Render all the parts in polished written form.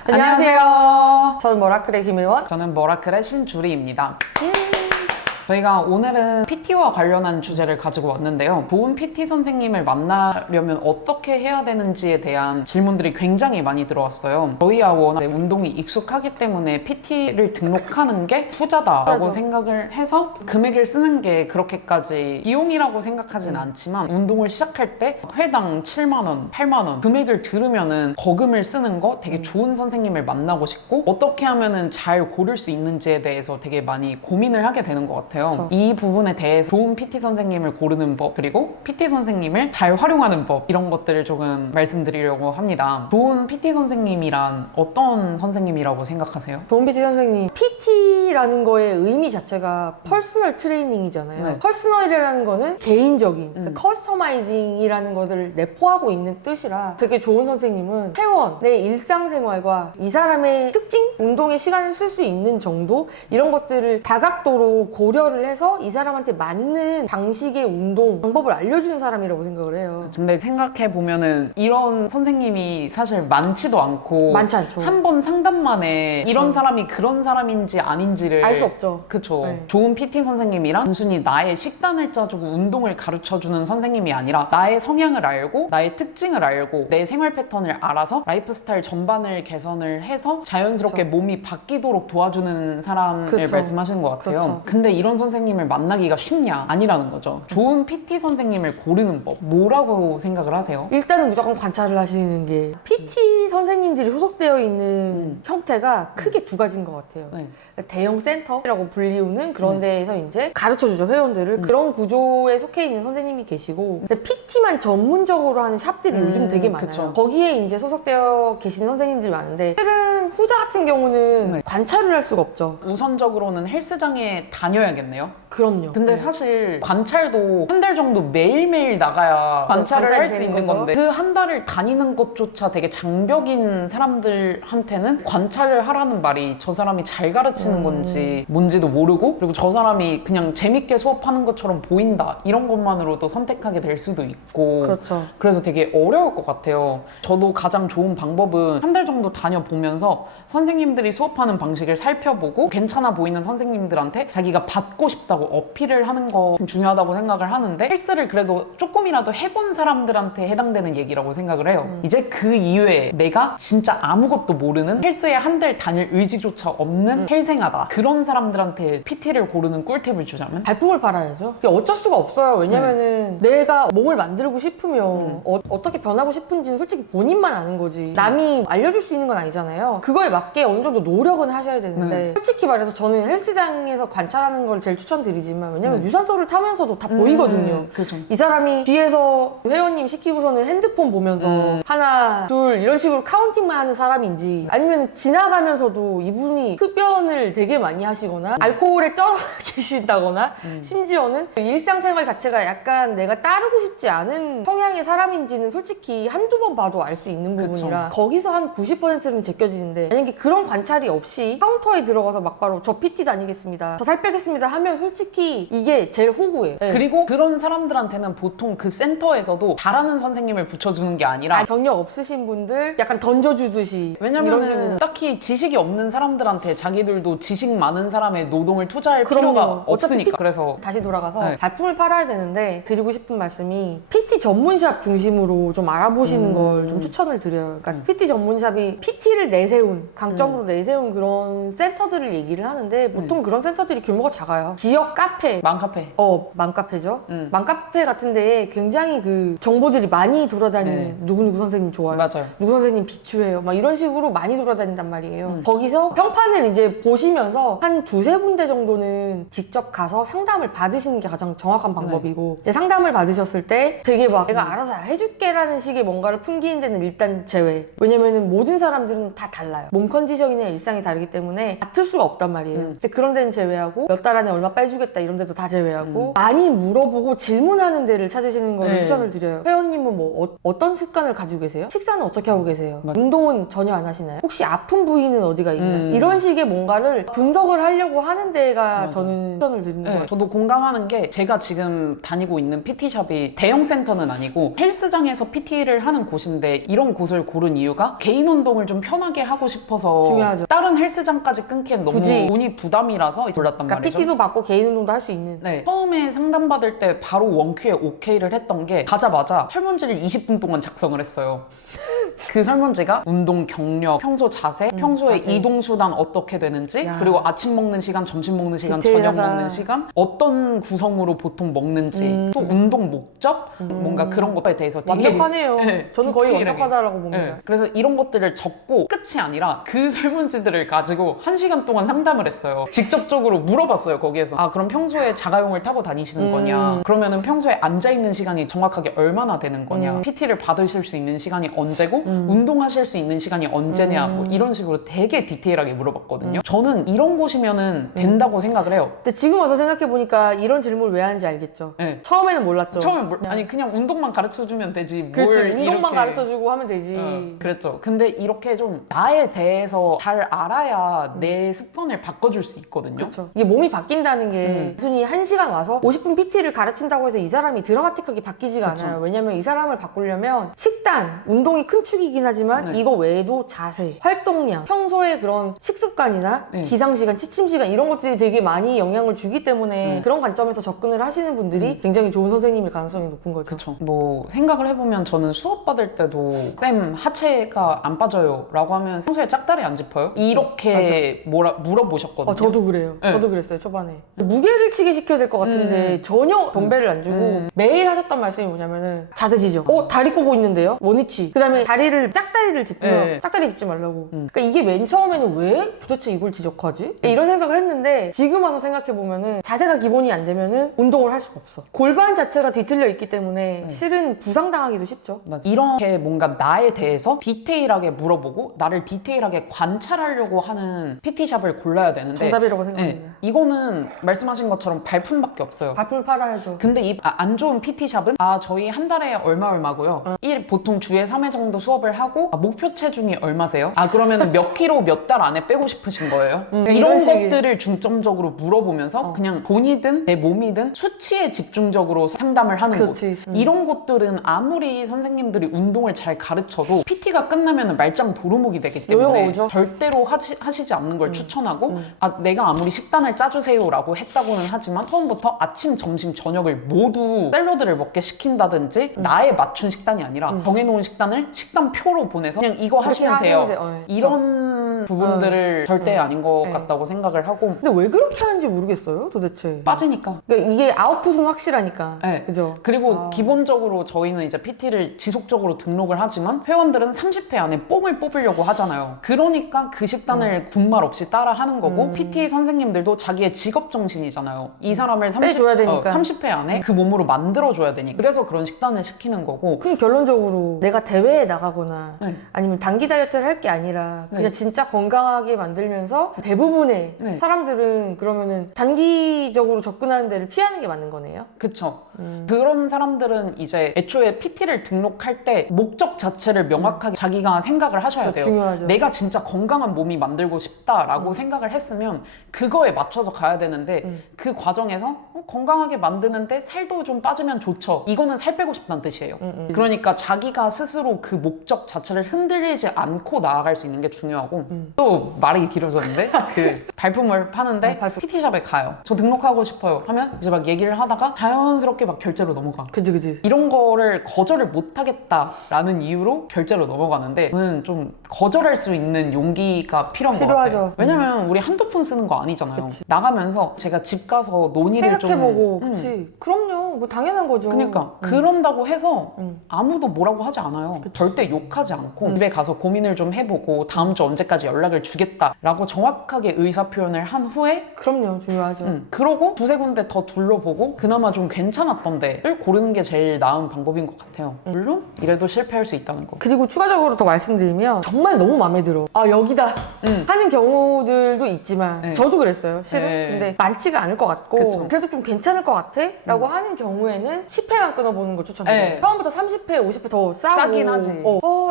안녕하세요. 저는 머라클의 김일원. 저는 머라클의 신주리입니다. 저희가 오늘은 PT와 관련한 주제를 가지고 왔는데요. 좋은 PT 선생님을 만나려면 어떻게 해야 되는지에 대한 질문들이 굉장히 많이 들어왔어요. 저희야 워낙 운동이 익숙하기 때문에 PT를 등록하는 게 투자다라고 맞아. 생각을 해서 금액을 쓰는 게 그렇게까지 비용이라고 생각하진 않지만 운동을 시작할 때 회당 7만 원, 8만 원 금액을 들으면은 거금을 쓰는 거 되게 좋은 선생님을 만나고 싶고 어떻게 하면은 잘 고를 수 있는지에 대해서 되게 많이 고민을 하게 되는 것 같아요. 그렇죠. 이 부분에 대해서 좋은 PT 선생님을 고르는 법 그리고 PT 선생님을 잘 활용하는 법 이런 것들을 조금 말씀드리려고 합니다. 좋은 PT 선생님이란 어떤 선생님이라고 생각하세요? 좋은 PT 선생님, PT라는 거의 의미 자체가 퍼스널 트레이닝이잖아요. 네. 퍼스널이라는 거는 개인적인, 그러니까 커스터마이징이라는 것을 내포하고 있는 뜻이라 되게 좋은 선생님은 회원, 내 일상생활과 이 사람의 특징, 운동에 시간을 쓸 수 있는 정도 이런 것들을 다각도로 고려를 해서 이 사람한테 맞는 방식의 운동 방법을 알려주는 사람이라고 생각을 해요. 근데 생각해보면은 이런 선생님이 사실 많지도 않고 많지 않죠. 한 번 상담만에 이런 사람이 그런 사람인지 아닌지를 알 수 없죠. 그쵸. 네. 좋은 PT 선생님이란 단순히 나의 식단을 짜주고 운동을 가르쳐주는 선생님이 아니라 나의 성향을 알고 나의 특징을 알고 내 생활 패턴을 알아서 라이프 스타일 전반을 개선을 해서 자연스럽게 몸이 바뀌도록 도와주는 사람을 그쵸. 말씀하시는 것 같아요. 그렇죠. 근데 이런 선생님을 만나기가 쉽냐? 아니라는 거죠. 좋은 PT 선생님을 고르는 법 뭐라고 생각을 하세요? 일단은 무조건 관찰을 하시는 게 PT 선생님들이 소속되어 있는 형태가 크게 두 가지인 것 같아요. 네. 대형 센터라고 불리우는 그런 데에서 이제 가르쳐주죠, 회원들을. 그런 구조에 속해 있는 선생님이 계시고, 근데 PT만 전문적으로 하는 샵들이 요즘 되게 많아요. 그쵸. 거기에 이제 소속되어 계시는 선생님들이 많은데, 실은 후자 같은 경우는 네. 관찰을 할 수가 없죠. 우선적으로는 헬스장에 다녀야겠네요. 그럼요. 근데 네. 사실 관찰도 한 달 정도 매일매일 나가야 관찰을 관찰이 할 수 되는 있는 거죠. 건데 그 한 달을 다니는 것조차 되게 장벽인 사람들한테는 관찰을 하라는 말이 저 사람이 잘 가르치는 건지 뭔지도 모르고 그리고 저 사람이 그냥 재밌게 수업하는 것처럼 보인다 이런 것만으로도 선택하게 될 수도 있고 그렇죠. 그래서 되게 어려울 것 같아요. 저도 가장 좋은 방법은 한 달 정도 다녀보면서 선생님들이 수업하는 방식을 살펴보고 괜찮아 보이는 선생님들한테 자기가 받고 싶다고 어필을 하는 거 중요하다고 생각을 하는데 헬스를 그래도 조금이라도 해본 사람들한테 해당되는 얘기라고 생각을 해요. 이제 그 이외에 내가 진짜 아무것도 모르는 헬스에 한 달 다닐 의지조차 없는 헬생하다 그런 사람들한테 PT를 고르는 꿀팁을 주자면 발품을 팔아야죠. 이게 어쩔 수가 없어요. 왜냐면은 내가 몸을 만들고 싶으면 어떻게 변하고 싶은지는 솔직히 본인만 아는 거지. 남이 알려줄 수 있는 건 아니잖아요. 그거에 맞게 어느 정도 노력은 하셔야 되는데 솔직히 말해서 저는 헬스장에서 관찰하는 걸 제일 추천드리지만 왜냐면 유산소를 타면서도 다 보이거든요. 그죠. 이 사람이 뒤에서 회원님 시키고서는 핸드폰 보면서 하나, 둘 이런 식으로 카운팅만 하는 사람인지 아니면 지나가면서도 이분이 흡연을 되게 많이 하시거나 알코올에 쩔어 계신다거나 심지어는 일상생활 자체가 약간 내가 따르고 싶지 않은 성향의 사람인지는 솔직히 한두 번 봐도 알 수 있는 부분이라 거기서 한 90%는 제껴지는데 만약에 그런 관찰이 없이 카운터에 들어가서 막바로 저 PT 다니겠습니다, 저 살 빼겠습니다 하면 솔직히 이게 제일 호구예요. 네. 그리고 그런 사람들한테는 보통 그 센터에서도 잘하는 선생님을 붙여주는 게 아니라 경력 없으신 분들 약간 던져주듯이 이런 식으로. 왜냐면 딱히 지식이 없는 사람들한테 자기들도 지식 많은 사람의 노동을 투자할 그럼요. 필요가 어차피 없으니까 그래서 다시 돌아가서 네. 발품을 팔아야 되는데 드리고 싶은 말씀이 PT 전문샵 중심으로 좀 알아보시는 걸 좀 추천을 드려요. 그러니까 PT 전문샵이 PT를 내세운 강점으로 내세운 그런 센터들을 얘기를 하는데 보통 그런 센터들이 규모가 작아요. 지역 카페 맘카페 맘카페죠. 맘카페 같은 데에 굉장히 그 정보들이 많이 돌아다니는 누구누구 선생님 좋아요. 맞아요. 누구 선생님 비추해요. 막 이런 식으로 많이 돌아다닌단 말이에요. 거기서 평판을 이제 보시면서 한 두세 군데 정도는 직접 가서 상담을 받으시는 게 가장 정확한 방법이고 이제 상담을 받으셨을 때 되게 막 내가 알아서 해줄게라는 식의 뭔가를 풍기는 데는 일단 제외. 왜냐면은 모든 사람들은 다 달라요. 몸 컨디션이나 일상이 다르기 때문에 같을 수가 없단 말이에요. 근데 그런 데는 제외하고 몇 달 안에 얼마 빼주겠다 이런 데도 다 제외하고 많이 물어보고 질문하는 데를 찾으시는 걸 추천을 드려요. 회원님은 뭐 어떤 습관을 가지고 계세요? 식사는 어떻게 하고 계세요? 운동은 전혀 안 하시나요? 혹시 아픈 부위는 어디가 있나요? 이런 식의 뭔가를 분석을 하려고 하는 데가 저는 추천을 드리는 거예요. 저도 공감하는 게 제가 지금 다니고 있는 PT샵이 대형 센터는 아니고 헬스장에서 PT를 하는 곳인데 이런 곳을 고른 이유가 개인 운동을 좀 편하게 하고 싶어서 중요하죠. 다른 헬스장까지 끊기엔 너무 굳이. 돈이 부담이라서 몰랐단 그러니까 말이죠. PT도 받고 개인 운동도 할 수 있는. 네. 처음에 상담받을 때 바로 원큐에 오케이를 했던 게 가자마자 설문지를 20분 동안 작성을 했어요. 그 설문지가 운동 경력, 평소 자세, 평소에 자세. 이동 수단 어떻게 되는지, 야. 그리고 아침 먹는 시간, 점심 먹는 시간, 디테일하다. 저녁 먹는 시간, 어떤 구성으로 보통 먹는지, 또 운동 목적, 뭔가 그런 것에 대해서 되게 완벽하네요. 네, 저는 거의 디테일하게. 완벽하다라고 봅니다. 네. 그래서 이런 것들을 적고 끝이 아니라 그 설문지들을 가지고 1시간 동안 상담을 했어요. 직접적으로 물어봤어요, 거기에서. 아, 그럼 평소에 자가용을 타고 다니시는 거냐? 그러면은 평소에 앉아있는 시간이 정확하게 얼마나 되는 거냐? PT를 받으실 수 있는 시간이 언제고, 운동하실 수 있는 시간이 언제냐? 뭐 이런 식으로 되게 디테일하게 물어봤거든요. 저는 이런 곳이면은 된다고 생각을 해요. 근데 지금 와서 생각해보니까 이런 질문을 왜 하는지 알겠죠. 네. 처음에는 몰랐죠. 처음에 아니 그냥 운동만 가르쳐주면 되지 뭘 그렇지. 운동만 이렇게 가르쳐주고 하면 되지. 그랬죠. 근데 이렇게 좀 나에 대해서 잘 알아야 내 습관을 바꿔줄 수 있거든요. 그렇죠. 이게 몸이 바뀐다는 게 단순히 1시간 와서 50분 PT를 가르친다고 해서 이 사람이 드라마틱하게 바뀌지가 그쵸. 않아요. 왜냐면 이 사람을 바꾸려면 식단, 운동이 큰 축이긴 하지만 네. 이거 외에도 자세, 활동량, 평소에 그런 식습관이나 네. 기상시간, 취침시간 이런 것들이 되게 많이 영향을 주기 때문에 그런 관점에서 접근을 하시는 분들이 굉장히 좋은 선생님일 가능성이 높은 거죠. 그쵸. 뭐 생각을 해보면 저는 수업 받을 때도 쌤 하체가 안 빠져요 라고 하면 평소에 짝다리 안 짚어요? 이렇게 물어보셨거든요. 저도 그래요. 네. 저도 그랬어요, 초반에. 무게를 치게 시켜야 될 것 같은데 전혀 덤벨을 안 주고 매일 하셨던 말씀이 뭐냐면은 자세 지정. 다리 꼬고 있는데요? 원위치. 그 다음에 짝다리를 짚으면 네. 짝다리 짚지 말라고. 그러니까 이게 맨 처음에는 왜 도대체 이걸 지적하지? 이런 생각을 했는데 지금 와서 생각해보면은 자세가 기본이 안 되면은 운동을 할 수가 없어. 골반 자체가 뒤틀려 있기 때문에 실은 부상당하기도 쉽죠. 맞아. 이렇게 뭔가 나에 대해서 디테일하게 물어보고 나를 디테일하게 관찰하려고 하는 PT샵을 골라야 되는데 정답이라고 생각합니다. 이거는 말씀하신 것처럼 발품밖에 없어요. 발품을 팔아야죠. 근데 이 안 좋은 PT샵은 저희 한 달에 얼마고요. 보통 주에 3회 정도 수업을 하고 목표 체중이 얼마세요? 그러면 몇 킬로 몇 달 안에 빼고 싶으신 거예요? 이런 이런 식의. 것들을 중점적으로 물어보면서 그냥 돈이든 내 몸이든 수치에 집중적으로 상담을 하는 그렇지. 곳. 이런 것들은 아무리 선생님들이 운동을 잘 가르쳐도 PT가 끝나면 말짱 도루묵이 되기 때문에 요요가 오죠. 절대로 하시지 않는 걸 추천하고 내가 아무리 식단을 짜주세요 라고 했다고는 하지만 처음부터 아침, 점심, 저녁을 모두 샐러드를 먹게 시킨다든지 나에 맞춘 식단이 아니라 정해놓은 식단을 식단표로 보내서 그냥 이거 하시면 돼요. 이런 부분들을 절대 아닌 것 같다고 생각을 하고 근데 왜 그렇게 하는지 모르겠어요, 도대체. 빠지니까. 그러니까 이게 아웃풋은 확실하니까. 네. 그죠? 그리고 기본적으로 저희는 이제 PT를 지속적으로 등록을 하지만 회원들은 30회 안에 뽕을 뽑으려고 하잖아요. 그러니까 그 식단을 군말 없이 따라 하는 거고 PT 선생님들도 자기의 직업 정신이잖아요. 이 사람을 빼줘야 되니까. 30회 안에 그 몸으로 만들어줘야 되니까. 그래서 그런 식단을 시키는 거고. 그럼 결론적으로 내가 대회에 나가거나 네. 아니면 단기 다이어트를 할 게 아니라 그냥 진짜 건강하게 만들면서 대부분의 네. 사람들은 그러면은 단기적으로 접근하는 데를 피하는 게 맞는 거네요. 그쵸. 그런 사람들은 이제 애초에 PT를 등록할 때 목적 자체를 명확하게 자기가 생각을 하셔야 돼요. 중요하죠. 내가 진짜 건강한 몸이 만들고 싶다라고 생각을 했으면 그거에 맞춰서 가야 되는데 그 과정에서 건강하게 만드는데 살도 좀 빠지면 좋죠. 이거는 살 빼고 싶다는 뜻이에요. 그러니까 자기가 스스로 그 목적 자체를 흔들리지 않고 나아갈 수 있는 게 중요하고 또 말이 길어졌는데 그 발품을 파는데 발품. PT샵에 가요. 저 등록하고 싶어요 하면 이제 막 얘기를 하다가 자연스럽게 막 결제로 넘어가. 그지. 이런 거를 거절을 못 하겠다라는 이유로 결제로 넘어가는데 저는 좀 거절할 수 있는 용기가 필요한 것 필요하죠. 같아요. 왜냐면 우리 한두 푼 쓰는 거 아니잖아요. 그치. 나가면서 제가 집 가서 논의를 생각해보고, 좀 그치. 그럼요. 뭐 당연한 거죠. 그러니까 그런다고 해서 아무도 뭐라고 하지 않아요. 절대 욕하지 않고 집에 가서 고민을 좀 해보고 다음 주 언제까지 연락을 주겠다라고 정확하게 의사 표현을 한 후에 그럼요. 중요하죠. 그러고 두세 군데 더 둘러보고 그나마 좀 괜찮았던 데를 고르는 게 제일 나은 방법인 것 같아요. 물론 이래도 실패할 수 있다는 거. 그리고 추가적으로 더 말씀드리면 정말 너무 마음에 들어. 여기다 하는 경우들도 있지만 네. 저도 그랬어요. 실은. 네. 근데 많지가 않을 것 같고 그쵸. 그래도 좀 괜찮을 것 같아? 라고 하는 경우에는 10회만 끊어보는 걸 추천해요. 네. 처음부터 30회, 50회 더 싸고 싸긴 하지.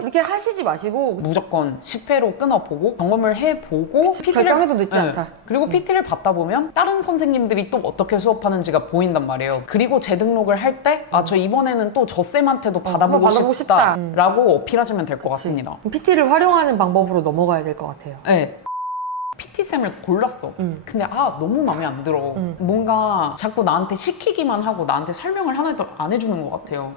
이렇게 하시지 마시고 무조건 10회로 끊어보고 경험을 해보고 결정해도 늦지 않다. 그리고 PT를 받다 보면 다른 선생님들이 또 어떻게 수업하는지가 보인단 말이에요. 그리고 재등록을 할 때 저 이번에는 또 저 쌤한테도 받아보고 받아보고 싶다. 라고 어필하시면 될 것 같습니다. PT를 활용하는 방법으로 넘어가야 될 것 같아요. 네. PT쌤을 골랐어. 근데 너무 마음에 안 들어. 음. 뭔가 자꾸 나한테 시키기만 하고 나한테 설명을 하나도 안 해주는 것 같아요.